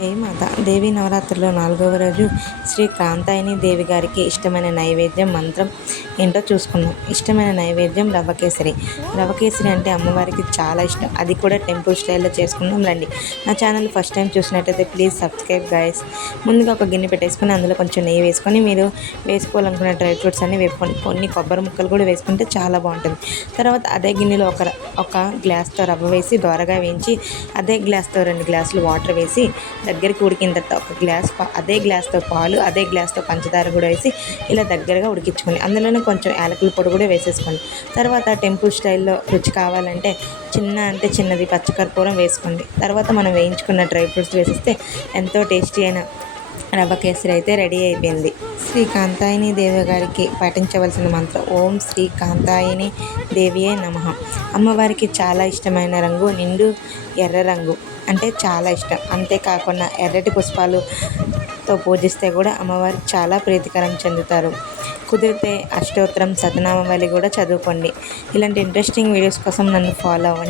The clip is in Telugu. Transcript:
హే మాత దేవి నవరాత్రిలో నాలుగవ రోజు శ్రీ కాంతాయిని దేవి గారికి ఇష్టమైన నైవేద్యం మంత్రం ఏంటో చూసుకుందాం. ఇష్టమైన నైవేద్యం రవ్వ కేసరి రవ్వ కేసరి అంటే అమ్మవారికి చాలా ఇష్టం. అది కూడా టెంపుల్ స్టైల్లో చేసుకుందాం రండి. నా ఛానల్ ఫస్ట్ టైం చూసినట్టయితే ప్లీజ్ సబ్స్క్రైబ్ గాయస్. ముందుగా ఒక గిన్నె పెట్టేసుకొని అందులో కొంచెం నెయ్యి వేసుకొని మీరు వేసుకోవాలనుకున్న డ్రై ఫ్రూట్స్ అన్ని వేపుకొని కొన్ని కొబ్బరి ముక్కలు కూడా వేసుకుంటే చాలా బాగుంటుంది. తర్వాత అదే గిన్నెలో ఒక ఒక గ్లాస్తో రవ్వ వేసి దోరగా వేయించి అదే గ్లాస్తో రెండు గ్లాసులు వాటర్ వేసి దగ్గరికి ఉడికిన తర్వాత ఒక గ్లాస్ పా- అదే గ్లాస్తో పాలు అదే గ్లాస్తో పంచదార కూడా వేసి ఇలా దగ్గరగా ఉడికించుకోండి. అందులోనే కొంచెం యాలకుల పొడి కూడా వేసేసుకోండి. తర్వాత టెంపుల్ స్టైల్లో రుచి కావాలంటే చిన్న అంటే చిన్నది పచ్చకర్పూరం వేసుకోండి. తర్వాత మనం వేయించుకున్న డ్రై ఫ్రూట్స్ వేసిస్తే ఎంతో టేస్టీ అయిన రవ్వ కేసరి అయితే రెడీ అయిపోయింది. శ్రీ కాంతాయిని దేవి గారికి పాటించవలసిన మంత్రం ఓం శ్రీ కాంతాయిని దేవియే నమః. అమ్మవారికి చాలా ఇష్టమైన రంగు నిండు ఎర్ర రంగు. అంటే చాలా ఇష్టం. అంతేకాకుండా ఎర్రటి పుష్పాలుతో పూజిస్తే కూడా అమ్మవారికి చాలా ప్రీతికరం చెందుతారు. కుదిరితే అష్టోత్తరం సతనామావళి కూడా చదువుకోండి. ఇలాంటి ఇంట్రెస్టింగ్ వీడియోస్ కోసం నన్ను ఫాలో అవ్వండి.